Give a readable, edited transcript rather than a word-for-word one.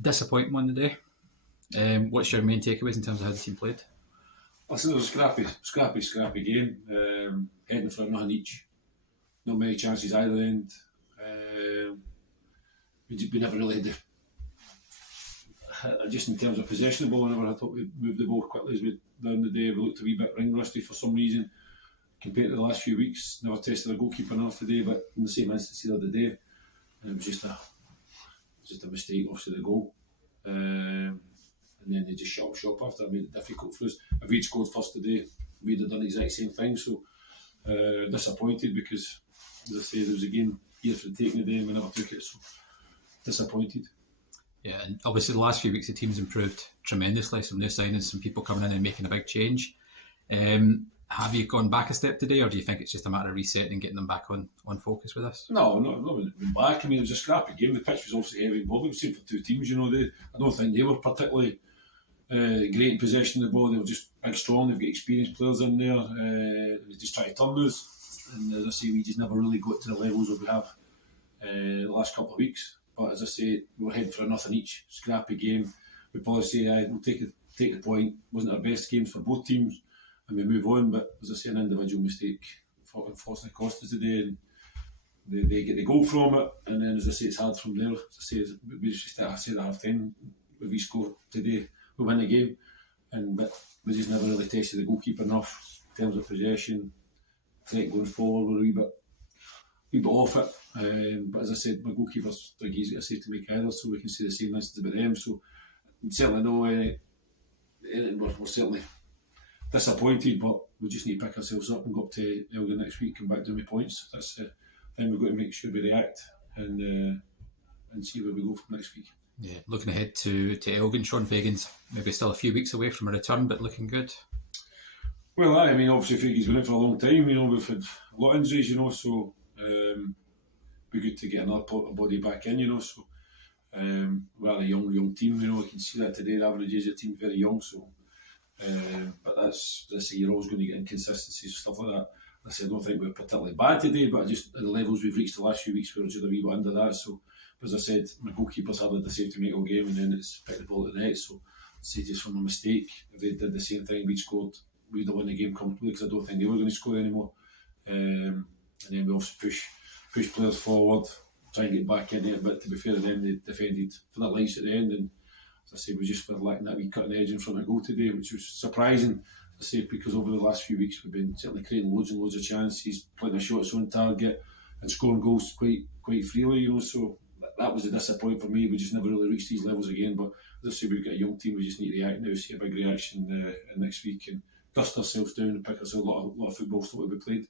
Disappointing one today. What's your main takeaways in terms of how the team played? Listen, it was a scrappy game. Heading for nothing each. Not many chances either end. We never really had just in terms of possession of the ball, I thought we moved the ball quickly as we done the day. We looked a wee bit ring rusty for some reason compared to the last few weeks. Never tested our goalkeeper enough today, but in the same instance the other day, and it was just a mistake, obviously, the goal. And then they just shut up shop after. It made it difficult for us. If we'd scored first today, we'd have done the exact same thing. So disappointed because, as I say, there was a game here for the taking the day and we never took it. So disappointed. Yeah, and obviously the last few weeks the team's improved tremendously. Some new signings, some people coming in and making a big change. Have you gone back a step today, or do you think it's just a matter of resetting and getting them back on focus with us? No, not been back. I mean, it was a scrappy game. The pitch was obviously heavy and bobbing. It was the same for two teams, you know. I don't think they were particularly great in possession of the ball. They were just big, strong. They've got experienced players in there. They just try to turn those. And as I say, we just never really got to the levels that we have the last couple of weeks. But as I say, we were heading for a nothing each. Scrappy game. We probably say we'll take the point. Wasn't our best games for both teams, and we move on. But as I say, an individual mistake unfortunately cost us today, and they get the goal from it. And then, as I say, it's hard from there. As I say, we just at half time. If we score today, we win the game. But we just never really tested the goalkeeper enough in terms of possession. Threat going forward, we're a wee bit off it. But as I said, my goalkeeper's like easy to say to make either, so we can say the same instance about them. So we certainly know we're certainly disappointed, but we just need to pick ourselves up and go up to Elgin next week and back down with points. That's the thing. We've got to make sure we react and see where we go from next week. Yeah, looking ahead to Elgin, Sean Fagan's maybe still a few weeks away from a return, but looking good. Well, I mean, obviously Fagan's been in for a long time. You know, we've had a lot of injuries. You know, so. Be good to get another body back in, you know. So we're a young team, you know. You can see that today. The average age of the team is very young, so. But that's, as I say, you're always going to get inconsistencies and stuff like that. I say I don't think we're particularly bad today, but just at the levels we've reached the last few weeks, we're just a wee bit under that. So, as I said, my goalkeeper's had the save to make all game, and then it's picked the ball at the net. So, I'd say just from a mistake, if they did the same thing, we'd scored, we'd have won the game comfortably because I don't think they were going to score anymore. And then we also push players forward, try and get back in it. But to be fair to them, they defended for that lights at the end, and as I say, we just were lacking that wee cutting edge in front of goal today, which was surprising. I say because over the last few weeks we've been certainly creating loads and loads of chances, putting our shots on target, and scoring goals quite freely. You know, so that was a disappointment for me. We just never really reached these levels again. But as I say, we've got a young team. We just need to react now, see a big reaction next week, and dust ourselves down and pick ourselves a lot of football still to be played.